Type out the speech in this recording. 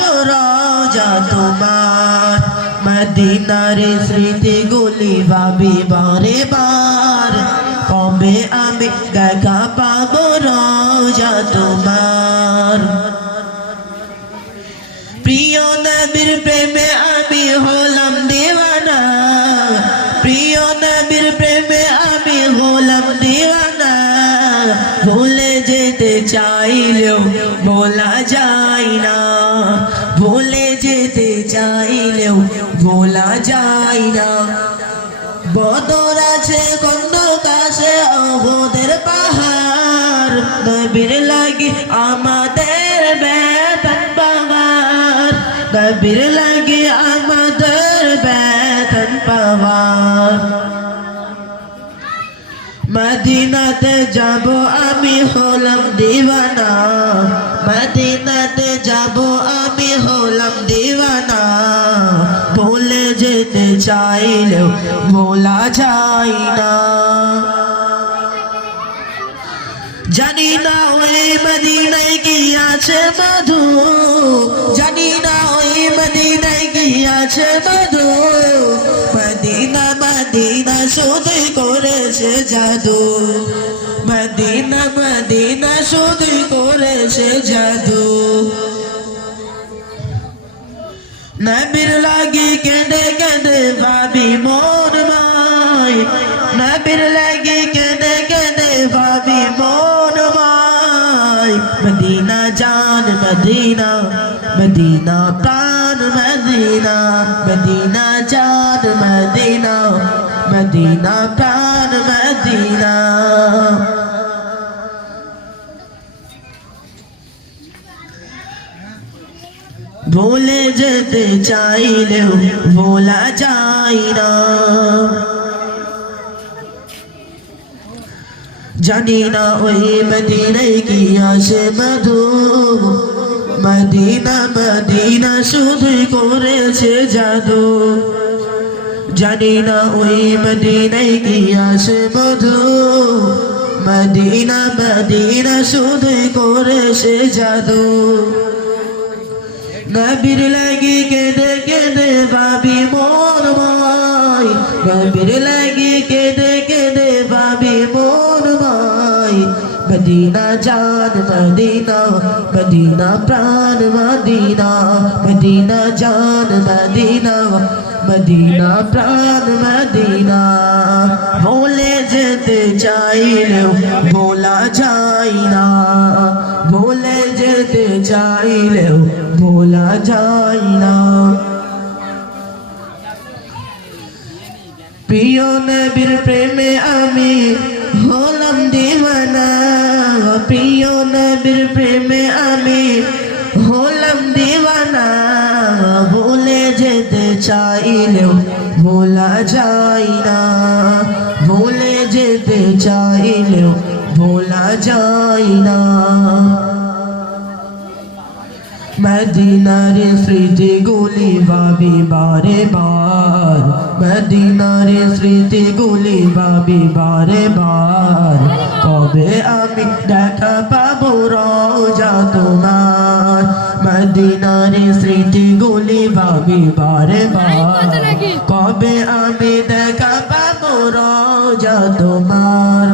পাবো রোজা তোমার মদিনার স্মৃতি গুলি ভাবি বারে বার কবে আমি দেখা পাবো রোজা তোমার প্রিয় নবীর প্রেমে আমি হলাম দেওয়ানা প্রিয় নবীর প্রেমে আমি হলাম দেওয়ানা ভুলে যেতে চাইলেও বলা যায় চাইলেও বলা যায় না। বদর আছে কন্দ কাছে অহদের পাহাড়। নবীর লাগি আমাদের বেতন পাওয়ার। নবীর লাগি আমাদের বেতন পাওয়ার। মদিনাতে যাব আমি হলাম দিওয়ানা। মদিনাতে যাব আমি হলাম যেতে চাইলেও বলা যায় না। জানি না ওই মদিনায় কি আছে মধু, জানি না ওই মদিনায় কি আছে মধু। মদিনা মদিনা শুধু করেছে জাদু। মদিনা মদিনা শুধু করেছে জাদু। নবীর লাগি কেঁদে কেঁদে ভাবি মন মাই। নবীর লাগি কেঁদে কেঁদে ভাবি মন মাই। মদিনা জান, মদিনা মদিনা প্রাণ, মদিনা মদিনা জান, মদিনা মদিনা প্রাণ, মদিনা। যেতে চাইলেও ভোলা যায় না। জানি না ওই মদিনায় কি আসে মধু। মদিনা মদিনা শুধুই করেছে জাদু। জানি না ওই মদিনায় কি আসে মধু। মদিনা মদিনা শুধুই করেছে জাদু। নবীর লাগি কেঁদে কেঁদে ভাবি মন মাই। নবীর লাগি কেঁদে কেঁদে ভাবি মন মাই। মদিনা জান মদিনা মদিনা প্রাণ মদিনা মদিনা জান মদিনা মদিনা প্রাণ মদিনা। ভুলে যেতে চাইলেও বলা যায় না। ভুলে যেতে চাইলেও ভোলা যায় না। প্রিয় নবীর প্রেমে আমি হলাম দিওয়ানা। প্রিয় নবীর প্রেমে আমি হলাম দিওয়ানা। ভুলে যেতে চাইলেও ভোলা যায় না। ভুলে যেতে চাইলেও ভোলা যায় না মদিনার স্মৃতি গুলি ভাবি বারে বার মদিনার স্মৃতি গুলি ভাবি বারে বার কবে আমি দেখা পাবো রোজা তোমার মদিনার স্মৃতি গুলি ভাবি বারে বার কবে আমি দেখা পাবো রোজা তোমার